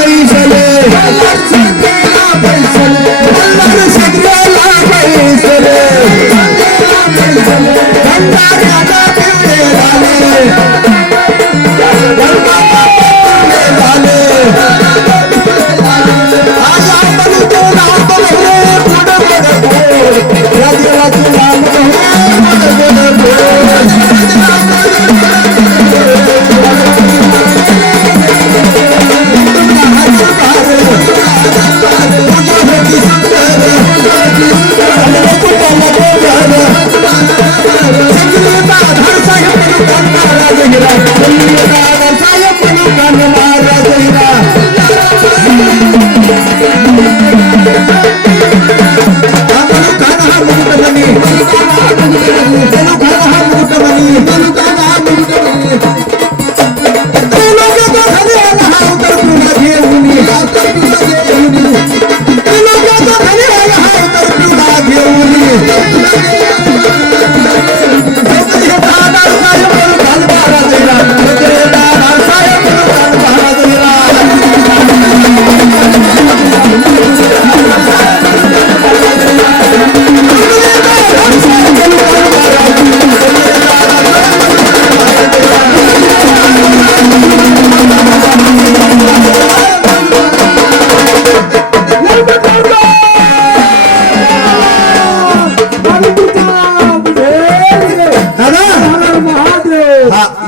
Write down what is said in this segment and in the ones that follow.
Jerusalem. கொண்டாடுகிறார்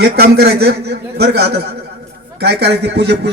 एक काम करायचं बरं का आता? काय करायचं पूजे पूजा